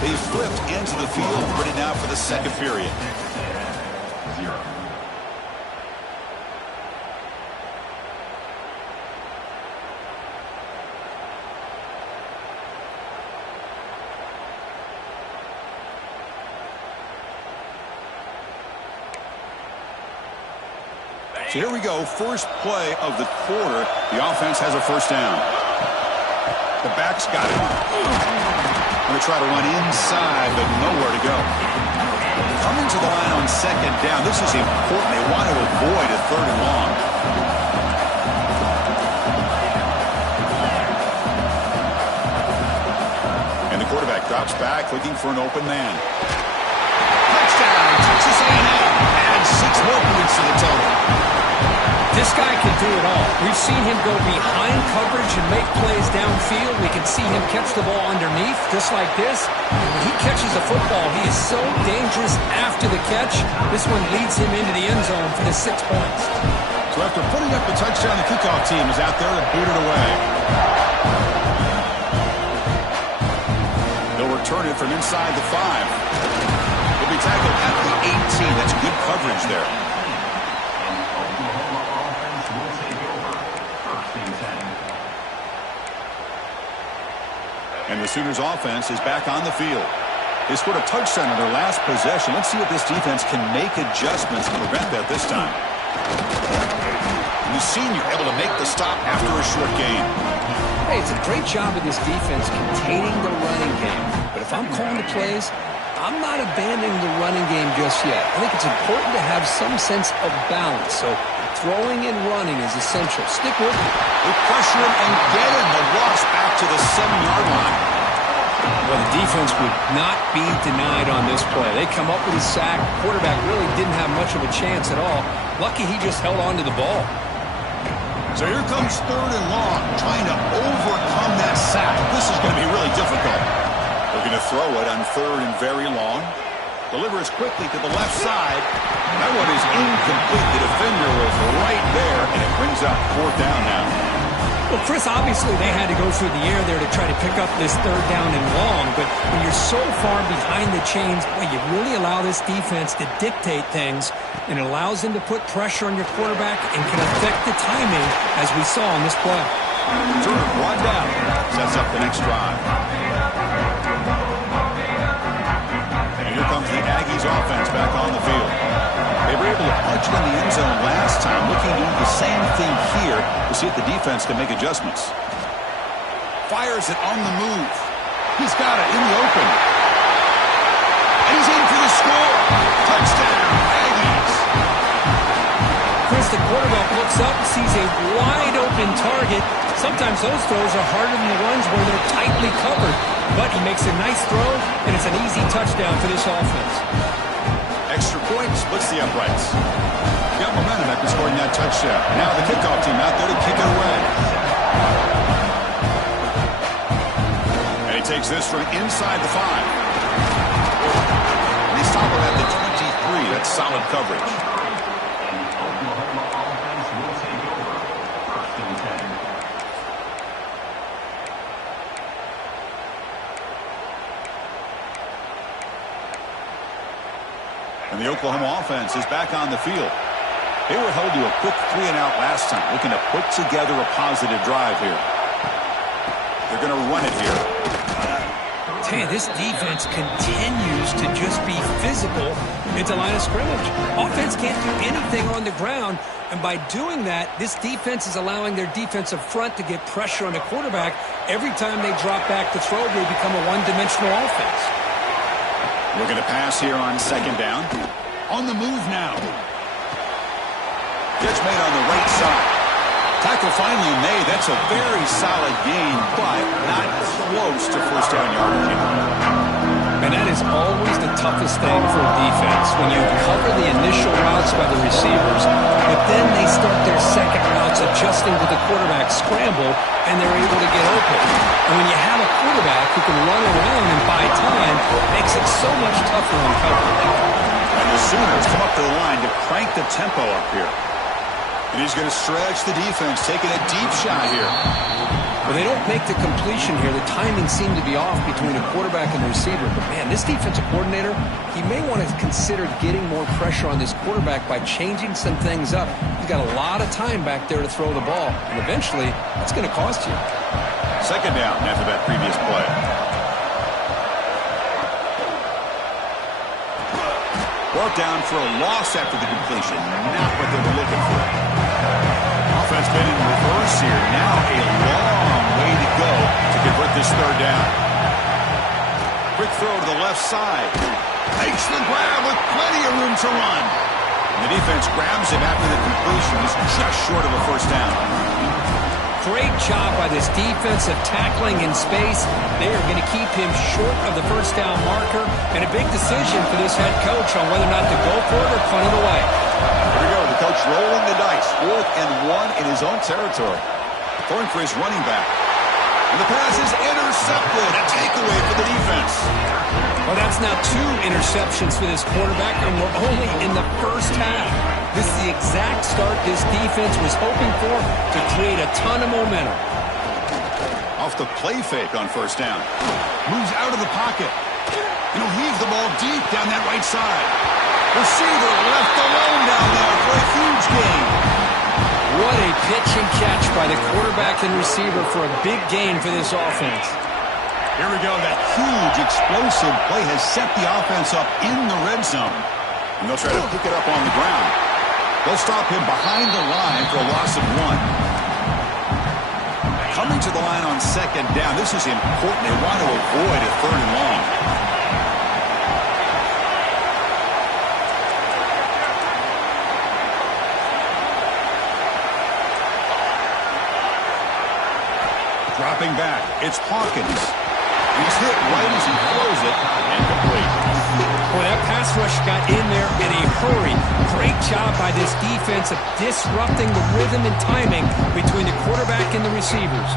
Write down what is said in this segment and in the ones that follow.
They flipped into the field, ready now for the second period. So here we go, first play of the quarter. The offense has a first down. The back's got it. Going to try to run inside, but nowhere to go. Coming to the line on second down. This is important. They want to avoid a third and long. And the quarterback drops back, looking for an open man. Touchdown, Texas A&M. And 6 more points to the total. This guy can do it all. We've seen him go behind coverage and make plays downfield. We can see him catch the ball underneath, just like this. And when he catches the football, he is so dangerous after the catch. This one leads him into the end zone for the 6 points. So after putting up the touchdown, the kickoff team is out there to boot it away. They'll return it from inside the 5. He'll be tackled at the 18. That's good coverage there. And the Sooners offense is back on the field. They scored a touchdown in their last possession. Let's see if this defense can make adjustments to prevent that this time. And the senior able to make the stop after a short gain. Hey, it's a great job of this defense containing the running game. But if I'm calling the plays, I'm not abandoning the running game just yet. I think it's important to have some sense of balance. So throwing and running is essential. Stick with it. They pressure him and get him. The loss back to the 7-yard line. Well, the defense would not be denied on this play. They come up with a sack. The quarterback really didn't have much of a chance at all. Lucky he just held on to the ball. So here comes 3rd and long, trying to overcome that sack. This is going to be really difficult. They're going to throw it on 3rd and very long. Delivers quickly to the left side. That one is incomplete. The defender was right there, and it brings up 4th down now. Well, Chris, obviously they had to go through the air there to try to pick up this 3rd down and long, but when you're so far behind the chains, boy, you really allow this defense to dictate things, and it allows them to put pressure on your quarterback and can affect the timing, as we saw on this play. Turner brought down. Sets up the next drive. And here comes the Aggies offense back on the field. They were able to punch it in the end zone last time, looking to do the same thing here to see if the defense can make adjustments. Fires it on the move. He's got it in the open. And he's in for the score. Touchdown, Aggies. Chris, the quarterback looks up, sees a wide-open target. Sometimes those throws are harder than the ones where they're tightly covered. But he makes a nice throw, and it's an easy touchdown for this offense. Extra point splits the uprights. Got momentum after scoring that touchdown. Now the kickoff team out there to kick it away. And he takes this from inside the 5. And he's tackled at the 23. That's solid coverage. And the Oklahoma offense is back on the field. They were held to a quick 3-and-out last time, looking to put together a positive drive here. They're going to run it here. Hey, this defense continues to just be physical into line of scrimmage. Offense can't do anything on the ground, and by doing that, this defense is allowing their defensive front to get pressure on the quarterback. Every time they drop back to throw, they become a one-dimensional offense. Looking to pass here on 2nd down. On the move now. Catch made on the right side. Tackle finally made. That's a very solid gain, but not close to 1st down yardage. And that is always the toughest thing for a defense, when you cover the initial routes by the receivers, but then they start their second routes adjusting to the quarterback scramble, and they're able to get open. And when you have a quarterback who can run around and buy time, it makes it so much tougher on coverage. And the Sooners come up to the line to crank the tempo up here. And he's going to stretch the defense, taking a deep shot here. Well, they don't make the completion here. The timing seemed to be off between a quarterback and the receiver. But, man, this defensive coordinator, he may want to consider getting more pressure on this quarterback by changing some things up. He's got a lot of time back there to throw the ball, and eventually that's going to cost you. Second down after that previous play. Brought down for a loss after the completion. Not what they were looking for. Offense been in reverse here. Now a long way to go to convert this third down. Quick throw to the left side. Makes the grab with plenty of room to run. And the defense grabs him after the completion. He's just short of a first down. Great job by this defensive tackling in space. They are going to keep him short of the first down marker. And a big decision for this head coach on whether or not to go for it or punt it away. Here we go. The coach rolling the dice. 4th and 1 in his own territory. Throwing for his running back. And the pass is intercepted. A takeaway for the defense. Well, that's now 2 interceptions for this quarterback, and we're only in the first half. This is the exact start this defense was hoping for to create a ton of momentum. Off the play fake on first down. Moves out of the pocket. And he'll heave the ball deep down that right side. Receiver left alone down there for a huge gain. What a pitch and catch by the quarterback and receiver for a big gain for this offense. Here we go. That huge explosive play has set the offense up in the red zone. And they'll try to pick it up on the ground. They'll stop him behind the line for a loss of 1. Coming to the line on second down. This is important. They want to avoid a 3rd and long. Dropping back. It's Hawkins. He's hit right as he throws it and complete. Boy, that pass rush got in there in a hurry. Great job by this defense of disrupting the rhythm and timing between the quarterback and the receivers.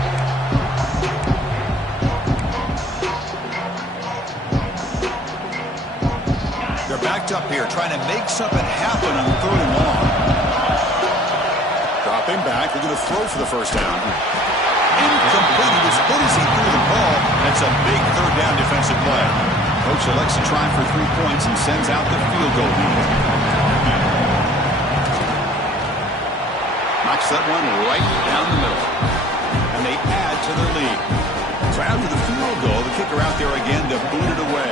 They're backed up here, trying to make something happen on 3rd and long. Dropping back, they're going to throw for the first down. Incomplete. He was hit as he threw the ball. That's a big 3rd down defensive play. Coach elects to try for 3 points and sends out the field goal unit. Knocks that one right down the middle. And they add to their lead. So after the field goal, the kicker out there again to boot it away.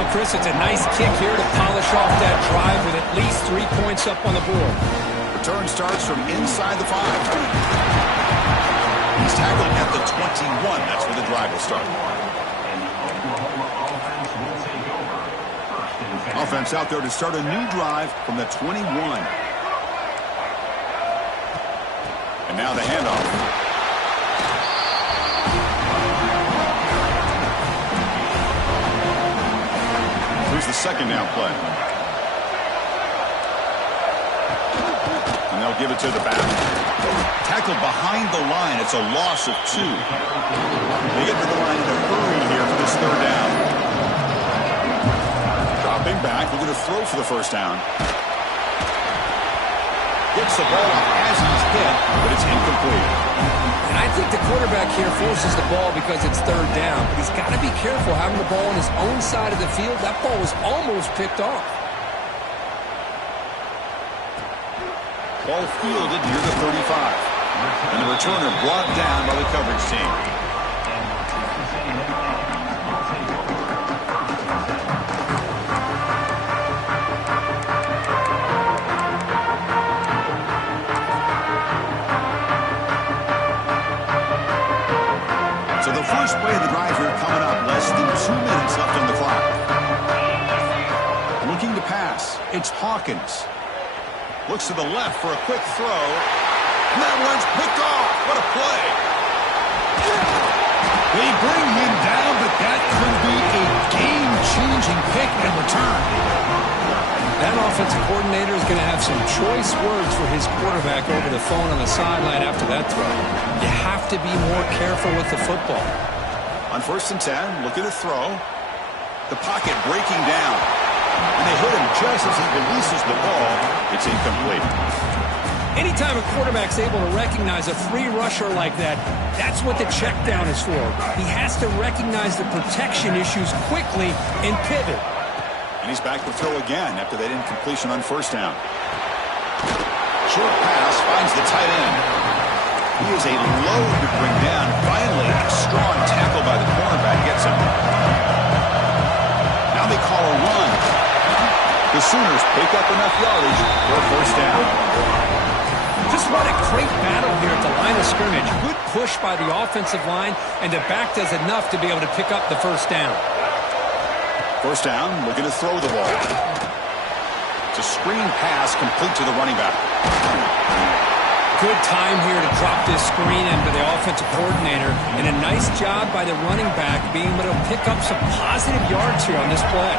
Oh, Chris, it's a nice kick here to polish off that drive with at least 3 points up on the board. Return starts from inside the 5. He's tackled at the 21. That's where the drive will start. Offense out there to start a new drive from the 21. And now the handoff. Here's the second down play. And they'll give it to the back. Tackled behind the line. It's a loss of 2. They get to the line in a hurry here for this 3rd down. Dropping back. We're going to throw for the first down. Gets the ball up as he's hit, but it's incomplete. And I think the quarterback here forces the ball because it's 3rd down. But he's got to be careful having the ball on his own side of the field. That ball was almost picked off. Ball fielded near the 35. And the returner brought down by the coverage team. So the first play of the drive here coming up. Less than 2 minutes left on the clock. Looking to pass. It's Hawkins. Looks to the left for a quick throw. And that one's picked off. What a play. They bring him down, but that could be a game-changing pick and return. That offensive coordinator is going to have some choice words for his quarterback over the phone on the sideline after that throw. You have to be more careful with the football. On 1st and 10, looking to throw. The pocket breaking down. And they hit him just as he releases the ball. It's incomplete. Anytime a quarterback's able to recognize a free rusher like that, that's what the check down is for. He has to recognize the protection issues quickly and pivot. And he's back to throw again after that incompletion on first down. Short pass finds the tight end. He is a load to bring down. Finally, a strong tackle by the cornerback gets him. Now they call a run. The Sooners pick up enough yardage for a first down. Just what a great battle here at the line of scrimmage. Good push by the offensive line, and the back does enough to be able to pick up the first down. First down, looking to throw the ball. It's a screen pass complete to the running back. Good time here to drop this screen into the offensive coordinator, and a nice job by the running back being able to pick up some positive yards here on this play.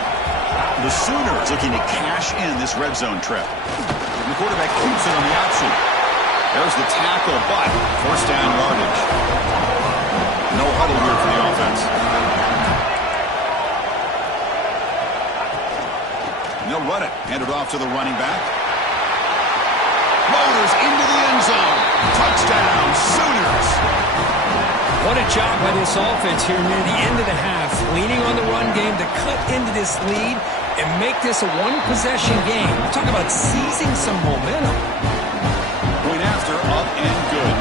The Sooners looking to cash in this red zone trip. The quarterback keeps it on the option. There's the tackle, but first down yardage. No huddle here for the offense. And they'll run it. Hand it off to the running back. Motors into the end zone. Touchdown, Sooners. What a job by this offense here near the end of the half, leaning on the run game to cut into this lead and make this a one-possession game. Talk about seizing some momentum. Going after, up and good.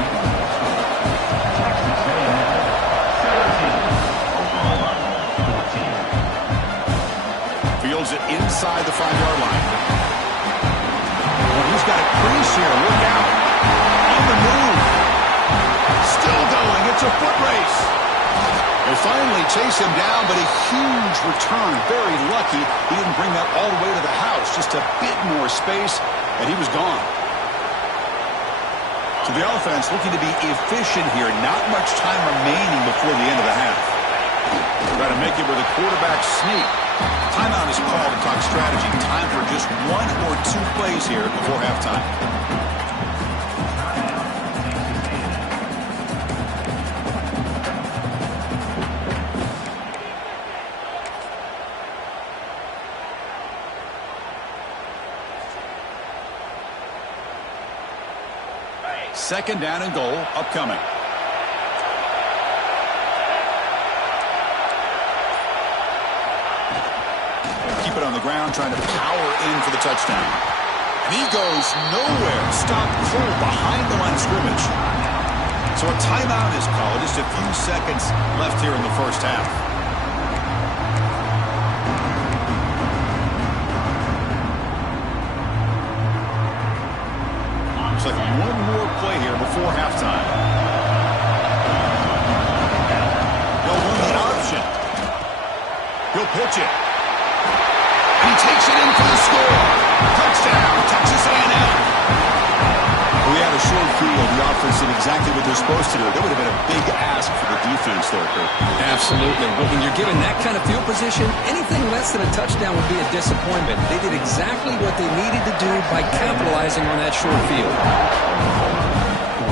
Fields it inside the 5-yard line. Well, he's got a crease here. Look out. On the move. Still going. It's a foot race. They finally chase him down, but a huge return. Very lucky he didn't bring that all the way to the house. Just a bit more space, and he was gone. So the offense looking to be efficient here. Not much time remaining before the end of the half. Got to make it with a quarterback sneak. Timeout is called to talk strategy. Time for just 1 or 2 plays here before halftime. Second down and goal upcoming. Keep it on the ground, trying to power in for the touchdown. And he goes nowhere. Stopped cold behind the line of scrimmage. So a timeout is called. Just a few seconds left here in the first half. Looks like one more play here before halftime. He'll run the option. He'll pitch it. He takes it in for the score. Touchdown, Texas A&M. We had a short field. The offense did exactly what they're supposed to do. That would have been a big ask for the defense there, Kurt. Absolutely. But when you're given that kind of field position, anything less than a touchdown would be a disappointment. They did exactly what they needed to do by capitalizing on that short field.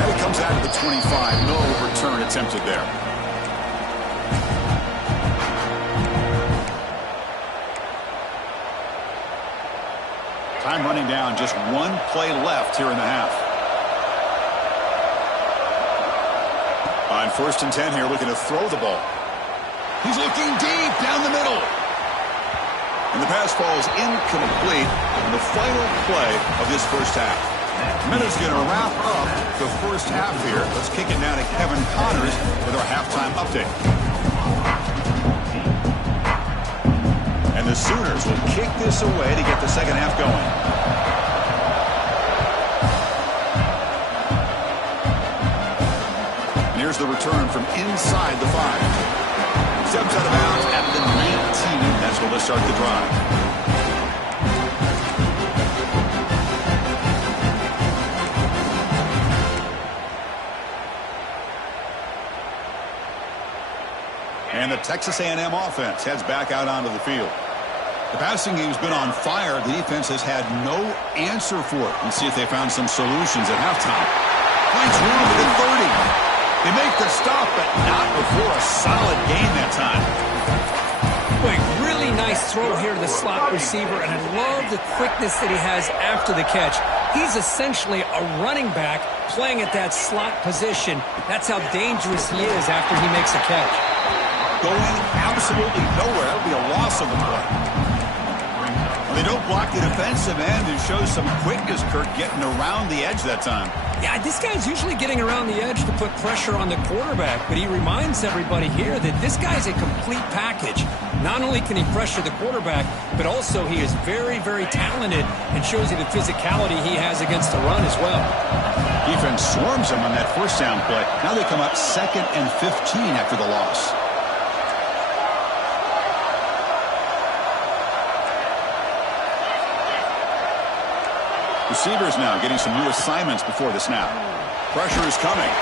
And it comes out of the 25. No return attempted there. Time running down. Just 1 play left here in the half. On 1st and 10 here, looking to throw the ball. He's looking deep down the middle. And the pass falls incomplete in the final play of this first half. Minute's going to wrap up the first half here. Let's kick it now to Kevin Connors with our halftime update. And the Sooners will kick this away to get the second half going. Here's the return from inside the 5. Steps out of bounds at the 19. That's where they'll start the drive. And the Texas A&M offense heads back out onto the field. The passing game's been on fire. The defense has had no answer for it. Let's see if they found some solutions at halftime. Finds room at the 30. They make the stop, but not before a solid gain that time. Boy, really nice throw here to the slot receiver, and I love the quickness that he has after the catch. He's essentially a running back playing at that slot position. That's how dangerous he is after he makes a catch. Going absolutely nowhere. That would be a loss on the play. They don't block the defensive end and show some quickness, Kirk, getting around the edge that time. Yeah, this guy's usually getting around the edge to put pressure on the quarterback, but he reminds everybody here that this guy's a complete package. Not only can he pressure the quarterback, but also he is very, very talented and shows you the physicality he has against the run as well. Defense swarms him on that first down play. Now they come up 2nd and 15 after the loss. Receivers now getting some new assignments before the snap. Pressure is coming.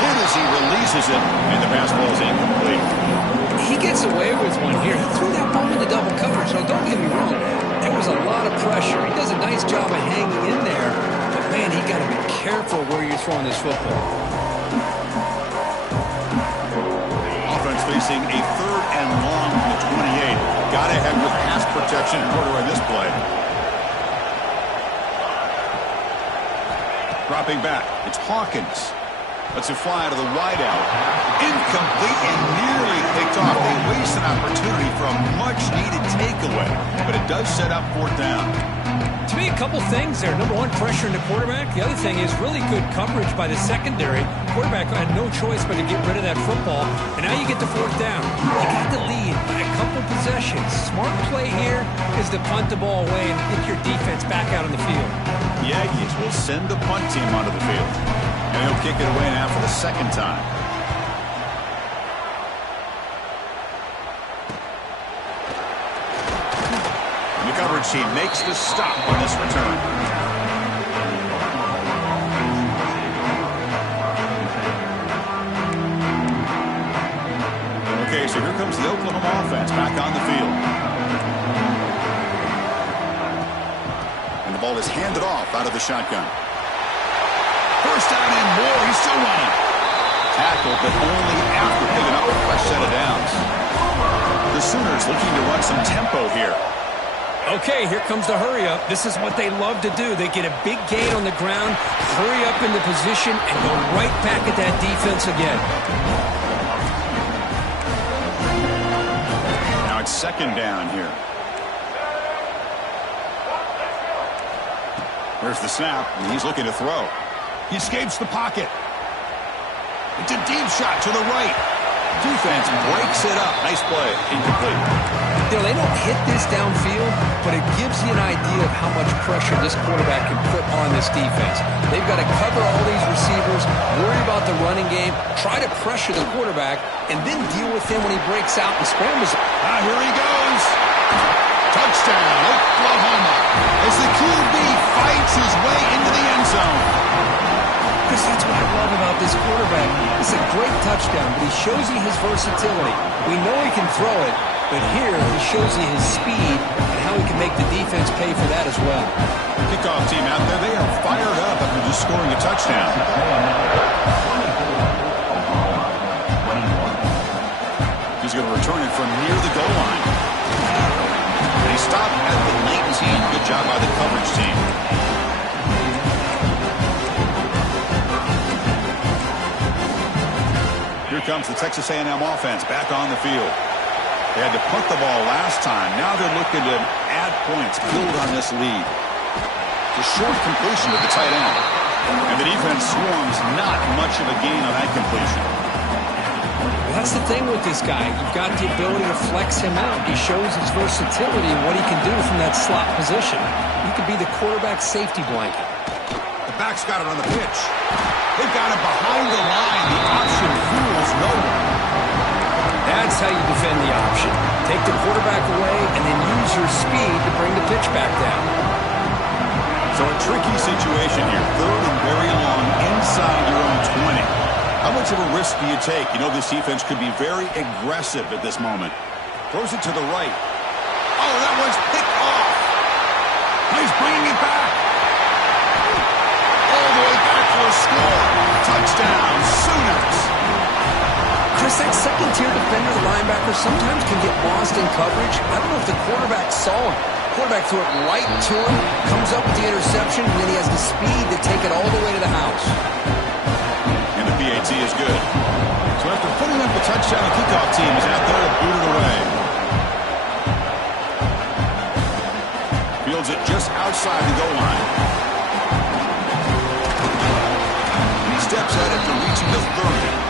Hit as he releases it, and the pass ball is incomplete. He gets away with one here. He threw that ball into double coverage. Now, don't get me wrong. There was a lot of pressure. He does a nice job of hanging in there. But, man, he got to be careful where you're throwing this football. Offense facing a 3rd and long from the 28. Got to have your pass protection in order on this play. Dropping back, it's Hawkins. Lets it fly to the wideout. Incomplete and nearly picked off. They waste an opportunity for a much-needed takeaway, but it does set up 4th down. To me, a couple things there. Number one, pressure in the quarterback. The other thing is really good coverage by the secondary. Quarterback had no choice but to get rid of that football, and now you get the 4th down. You got the lead by a couple possessions. Smart play here is to punt the ball away and get your defense back out on the field. The Aggies will send the punt team onto the field, and he'll kick it away now for the 2nd time. The coverage team makes the stop on this return. Okay, so here comes the Oklahoma offense back on the field. And the ball is handed off out of the shotgun. First down and more. He's still running. Tackled, but only after picking up a fresh set of downs. The Sooners looking to run some tempo here. Okay, here comes the hurry up. This is what they love to do. They get a big gain on the ground, hurry up into position, and go right back at that defense again. Now it's 2nd down here. There's the snap, and he's looking to throw. He escapes the pocket. It's a deep shot to the right. Defense breaks it up. Nice play. Incomplete. You know, they don't hit this downfield, but it gives you an idea of how much pressure this quarterback can put on this defense. They've got to cover all these receivers, worry about the running game, try to pressure the quarterback, and then deal with him when he breaks out and scrambles. Here he goes. Touchdown, Oklahoma, as the QB fights his way into the end zone. Chris, that's what I love about this quarterback. It's a great touchdown, but he shows you his versatility. We know he can throw it, but here he shows you his speed and how he can make the defense pay for that as well. Kickoff team out there, they are fired up after just scoring a touchdown. He's going to return it from near the goal line. They stop at the 19. Good job by the coverage team. Here comes the Texas A&M offense back on the field. They had to punt the ball last time. Now they're looking to add points, build on this lead. It's a short completion to the tight end. And the defense swarms, not much of a gain on that completion. That's the thing with this guy. You've got the ability to flex him out. He shows his versatility and what he can do from that slot position. He could be the quarterback safety blanket. The back's got it on the pitch. They've got it behind the line. The option fools no one. That's how you defend the option. Take the quarterback away and then use your speed to bring the pitch back down. So a tricky situation here. 3rd and very long inside your own 20. How much of a risk do you take? You know this defense could be very aggressive at this moment. Throws it to the right. Oh, that one's picked off. He's bringing it back. All the way back for a score. Touchdown, Sooners. Chris, that second-tier defender, the linebacker, sometimes can get lost in coverage. I don't know if the quarterback saw him. quarterback threw it right to him, comes up with the interception, and then he has the speed to take it all the way to the house. And the PAT is good. So after putting up the touchdown, the kickoff team is out there to boot it away. Fields it just outside the goal line. He steps at it after reaching the 30.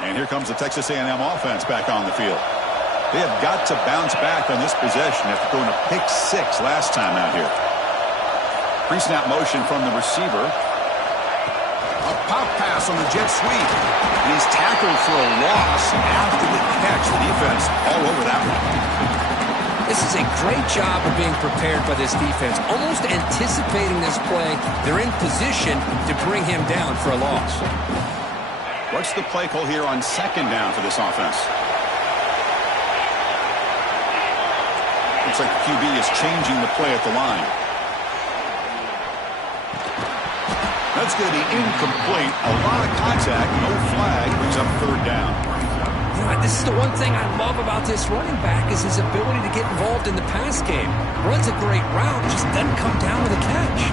And here comes the Texas A&M offense back on the field. They have got to bounce back on this possession after throwing a pick 6 last time out here. Pre-snap motion from the receiver. A pop pass on the jet sweep. And he's tackled for a loss after the catch. The defense all over that one. This is a great job of being prepared by this defense. Almost anticipating this play, they're in position to bring him down for a loss. What's the play call here on second down for this offense? Looks like the QB is changing the play at the line. That's going to be incomplete. A lot of contact, no flag, brings up third down. You know, this is the one thing I love about this running back is his ability to get involved in the pass game. Runs a great route, just doesn't come down with a catch.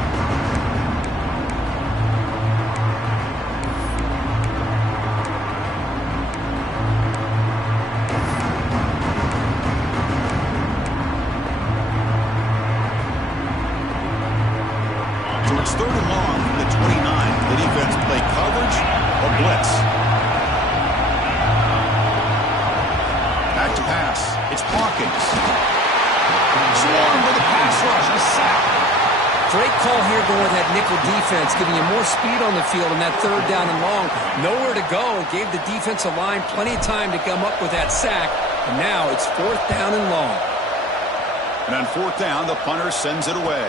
It's third and long from the 29. The defense play coverage or blitz. Back to pass. It's Hawkins. Swarm with a pass rush. A sack. Great call here going with that nickel defense, giving you more speed on the field on that third down and long. Nowhere to go. It gave the defensive line plenty of time to come up with that sack. And now it's fourth down and long. And on fourth down, the punter sends it away.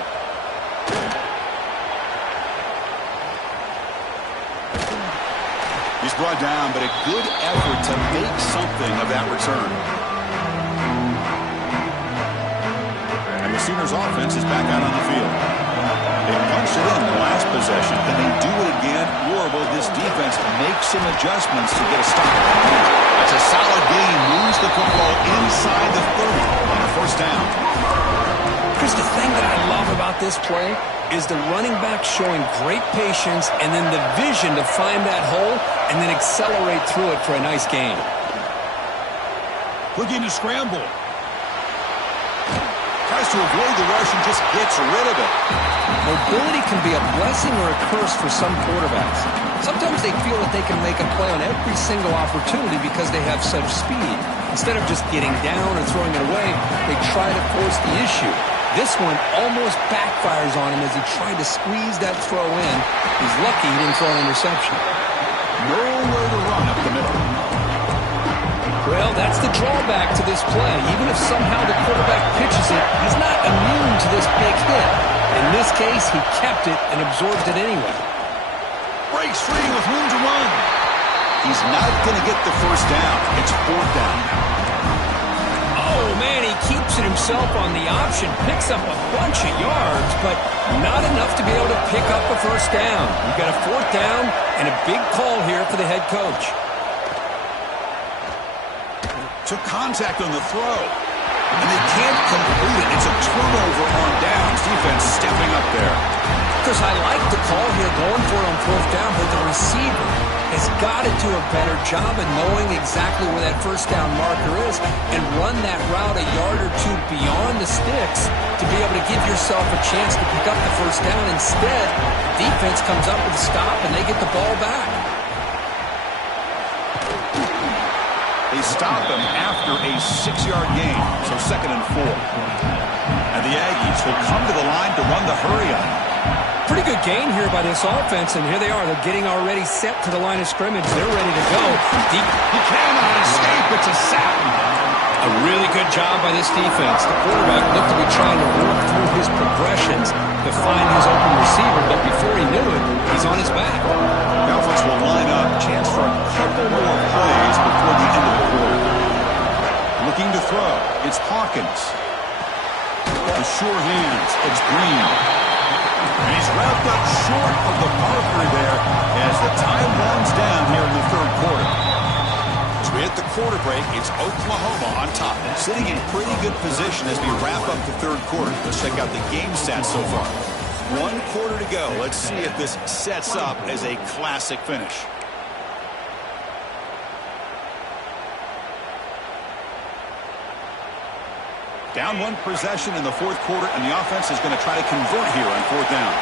He's brought down, but a good effort to make something of that return. And the Sooners offense is back out on the field. They punched it in the last possession. Can they do it again, or will this defense make some adjustments to get a stop? That's a solid gain. Moves the football inside the 30 on a first down. Chris, the thing that I love about this play is the running back showing great patience and then the vision to find that hole and then accelerate through it for a nice gain. Looking to scramble. Tries to avoid the rush and just gets rid of it. Mobility can be a blessing or a curse for some quarterbacks. Sometimes they feel that they can make a play on every single opportunity because they have such speed. Instead of just getting down or throwing it away, they try to force the issue. This one almost backfires on him as he tried to squeeze that throw in. He's lucky he didn't throw an interception. Nowhere to run up the middle. Well, that's the drawback to this play. Even if somehow the quarterback pitches it, he's not immune to this big hit. In this case, he kept it and absorbed it anyway. Breaks free with room to run. He's not going to get the first down. It's fourth down. Oh, man, he keeps it himself on the option, picks up a bunch of yards, but not enough to be able to pick up a first down. We've got a fourth down and a big call here for the head coach. Took contact on the throw, and they can't complete it. It's a turnover on downs. Defense stepping up there. Chris, I like the call here going for it on fourth down, but the receiver has got to do a better job of knowing exactly where that first down marker is and run that route a yard or two beyond the sticks to be able to give yourself a chance to pick up the first down. Instead, the defense comes up with a stop and they get the ball back. They stop him after a 6-yard gain, so 2nd and 4. And the Aggies will come to the line to run the hurry-up. Pretty good gain here by this offense, and here they are. They're getting already set to the line of scrimmage. They're ready to go. He cannot escape. It's a sack. A really good job by this defense. The quarterback looked to be trying to work through his progressions to find his open receiver, but before he knew it, he's on his back. The offense will line up. Chance for a couple more plays before the end of the quarter. Looking to throw. It's Hawkins. The sure hands. It's Green. And he's wrapped up short of the marker there as the time winds down here in the third quarter. As we hit the quarter break, it's Oklahoma on top, sitting in pretty good position as we wrap up the third quarter. Let's check out the game stats so far. 1 quarter to go. Let's see if this sets up as a classic finish. Down 1 possession in the fourth quarter, and the offense is going to try to convert here on fourth down.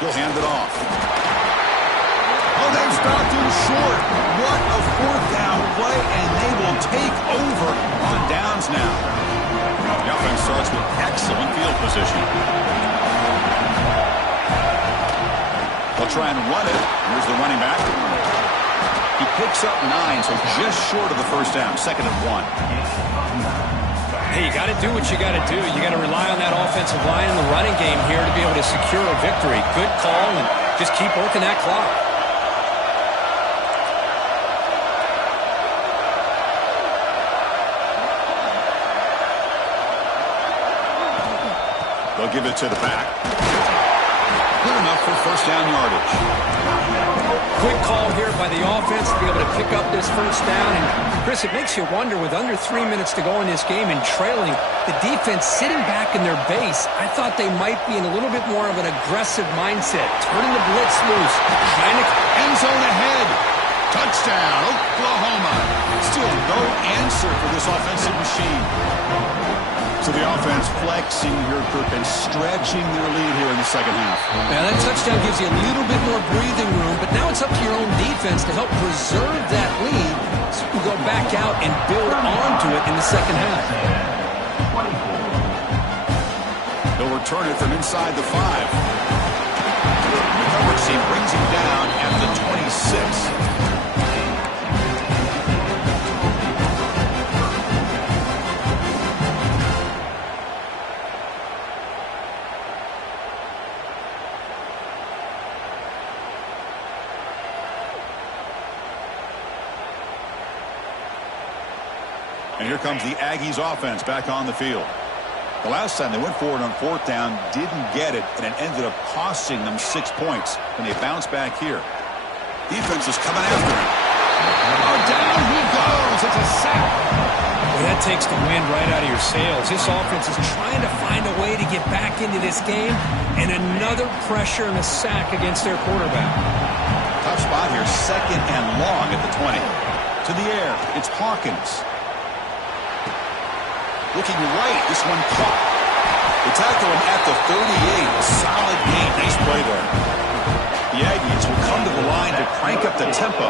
He'll hand it off. Oh, they've stopped him short. What a fourth down play, and they will take over on downs now. The offense starts with excellent field position. They'll try and run it. Here's the running back. He picks up 9, so just short of the first down. 2nd and 1. Hey, you got to do what you got to do. You got to rely on that offensive line in the running game here to be able to secure a victory. Good call, and just keep working that clock. They'll give it to the back. Good enough for first down yardage. Quick call here by the offense to be able to pick up this first down. And, Chris, it makes you wonder, with under 3 minutes to go in this game and trailing, the defense sitting back in their base, I thought they might be in a little bit more of an aggressive mindset, turning the blitz loose, trying to end zone ahead. Touchdown, Oklahoma. Still no answer for this offensive machine. So the offense flexing here, Kirk, and stretching their lead here in the second half. Now that touchdown gives you a little bit more breathing room, but now it's up to your own defense to help preserve that lead so you can go back out and build onto it in the second half. They'll return it from inside the 5. The coverage team brings him down at the 26. And here comes the Aggies offense back on the field. The last time they went forward on fourth down, didn't get it, and it ended up costing them 6 points. And they bounce back here. Defense is coming after him. Oh, down he goes. It's a sack. Well, that takes the wind right out of your sails. This offense is trying to find a way to get back into this game, and another pressure and a sack against their quarterback. Tough spot here, 2nd and long at the 20. To the air, it's Hawkins. Looking right, this one caught. They tackle him at the 38. A solid gain. Nice play there. The Aggies will come to the line to crank up the tempo.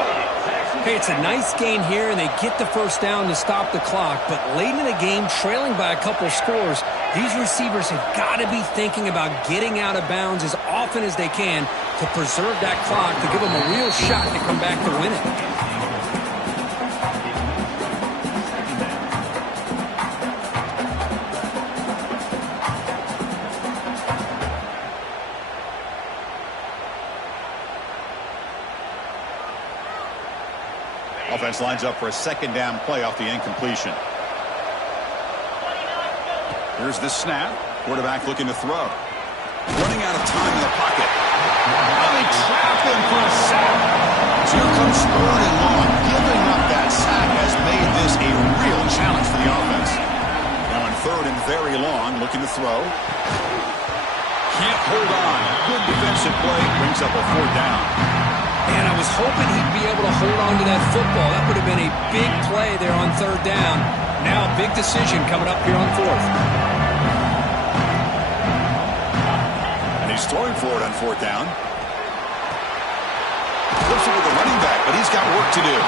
Hey, it's a nice gain here, and they get the first down to stop the clock. But late in the game, trailing by a couple scores, these receivers have got to be thinking about getting out of bounds as often as they can to preserve that clock, to give them a real shot to come back to win it. Offense lines up for a 2nd down play off the incompletion. Here's the snap. Quarterback looking to throw. Running out of time in the pocket. Oh, they trap him for a sack. So here comes 3rd and long. Giving up that sack has made this a real challenge for the offense. Now in 3rd and very long, looking to throw. Can't hold on. Good defensive play. Brings up a 4th down. And I was hoping he'd be able to hold on to that football. That would have been a big play there on 3rd down. Now a big decision coming up here on 4th. And he's throwing for it on 4th down. Flips it with the running back, but he's got work to do.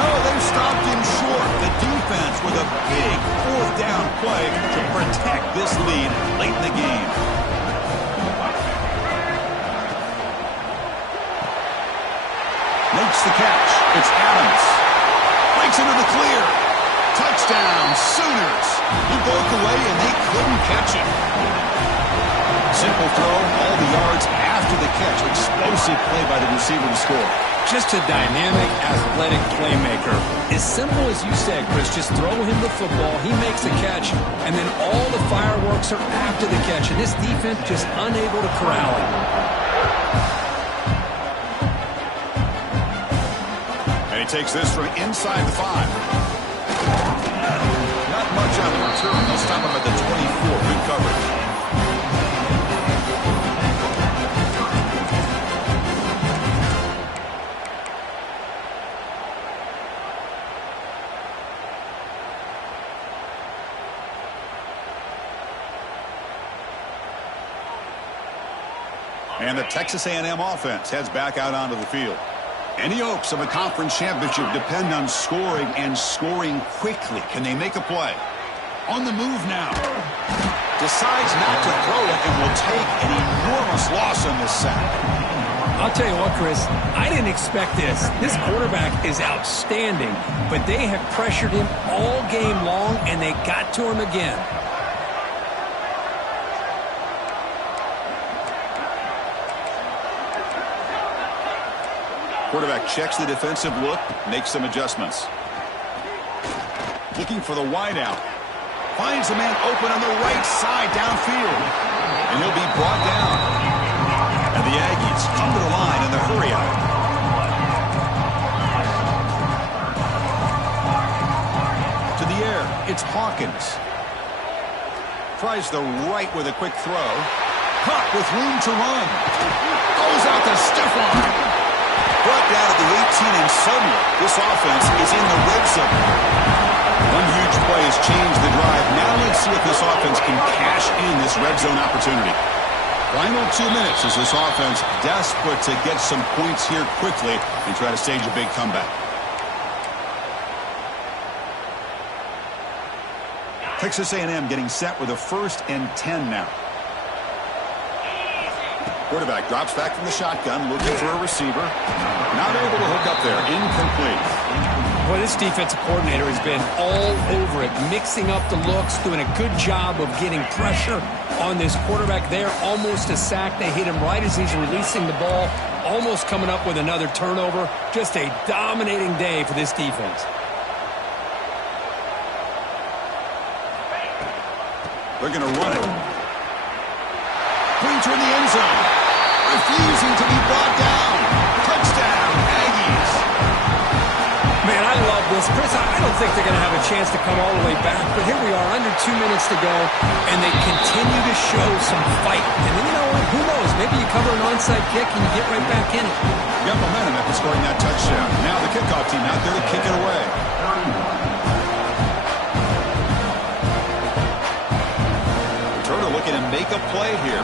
No, they've stopped him short. The defense with a big 4th down play to protect this lead late in the game. Makes the catch. It's Adams. Breaks into the clear. Touchdown, Sooners. He broke away, and they couldn't catch him. Simple throw, all the yards after the catch. Explosive play by the receiver to score. Just a dynamic, athletic playmaker. As simple as you said, Chris, just throw him the football, he makes a catch, and then all the fireworks are after the catch, and this defense just unable to corral him. And he takes this from inside the 5. Not much on the return. They'll stop him at the 24. Good coverage. And the Texas A&M offense heads back out onto the field. Any hopes of a conference championship depend on scoring and scoring quickly. Can they make a play? On the move now. Decides not to throw it and will take an enormous loss on this sack. I'll tell you what, Chris, I didn't expect this. This quarterback is outstanding, but they have pressured him all game long, and they got to him again. Quarterback checks the defensive look, makes some adjustments. Looking for the wideout. Finds a man open on the right side downfield. And he'll be brought down. And the Aggies come to the line in the hurry out. To the air, it's Hawkins. Tries the right with a quick throw. Caught with room to run. Goes out to Stephon. Brought down at the 18, and suddenly this offense is in the red zone. One huge play has changed the drive. Now let's see if this offense can cash in this red zone opportunity. Final 2 minutes as this offense desperate to get some points here quickly and try to stage a big comeback. Texas A&M getting set with a 1st and 10 now. Quarterback drops back from the shotgun, looking for a receiver. Not able to hook up there. Incomplete. Boy, this defensive coordinator has been all over it, mixing up the looks, doing a good job of getting pressure on this quarterback there. Almost a sack. They hit him right as he's releasing the ball, almost coming up with another turnover. Just a dominating day for this defense. They're going to run it. Pointer in the end zone. Refusing to be brought down. Touchdown, Aggies. Man, I love this. Chris, I don't think they're going to have a chance to come all the way back, but here we are, under 2 minutes to go, and they continue to show some fight. And then, you know what? Who knows? Maybe you cover an onside kick and you get right back in it. Got momentum after scoring that touchdown. Now the kickoff team out there to kick it away. Returner looking to make a play here.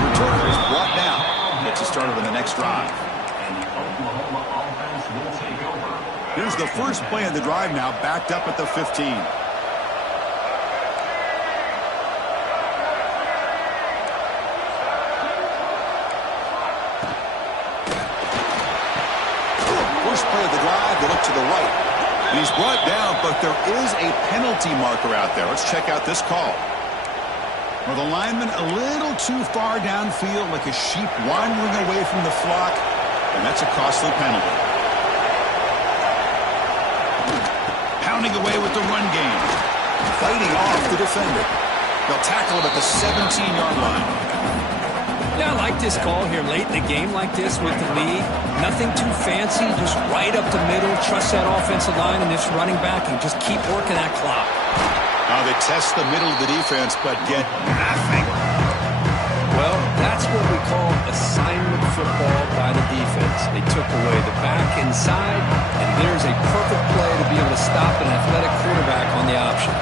Returner is brought down. Gets us started on the next drive. Here's the first play of the drive now, backed up at the 15. First play of the drive, they look to the right. And he's brought down, but there is a penalty marker out there. Let's check out this call. Well, the lineman a little too far downfield, like a sheep wandering away from the flock, and that's a costly penalty. Pounding away with the run game. Fighting off the defender. They'll tackle him at the 17-yard line. Yeah, I like this call here late in the game like this with the lead. Nothing too fancy, just right up the middle. Trust that offensive line and this running back and just keep working that clock. Now they test the middle of the defense, but get nothing. Well, that's what we call assignment football by the defense. They took away the back inside, and there's a perfect play to be able to stop an athletic quarterback on the option.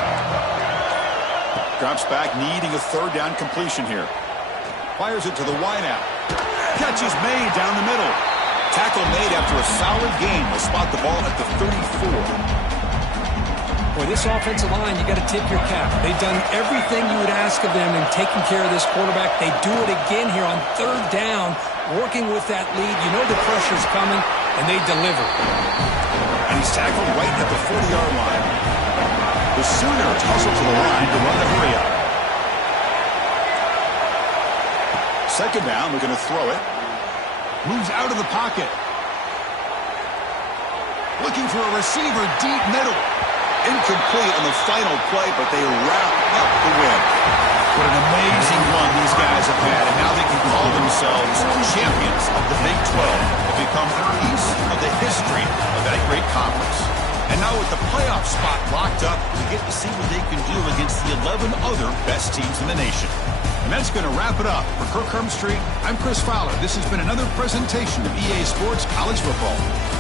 Drops back, needing a third down completion here. Fires it to the wideout. Catch is made down the middle. Tackle made after a solid gain. They'll spot the ball at the 34. Boy, this offensive line, you got to tip your cap. They've done everything you would ask of them in taking care of this quarterback. They do it again here on third down, working with that lead. You know the pressure's coming, and they deliver. And he's tackled right at the 40-yard line. The Sooners hustle to the line to run the hurry up. second down. They're going to throw it. Moves out of the pocket. Looking for a receiver deep middle. Incomplete on the final play, but they wrap up the win. What an amazing run these guys have had, and now they can call themselves champions of the Big 12 and become a piece of the history of that great conference. And now with the playoff spot locked up, we get to see what they can do against the 11 other best teams in the nation. And that's going to wrap it up. For Kirk Herbstreit, I'm Chris Fowler. This has been another presentation of EA Sports College Football.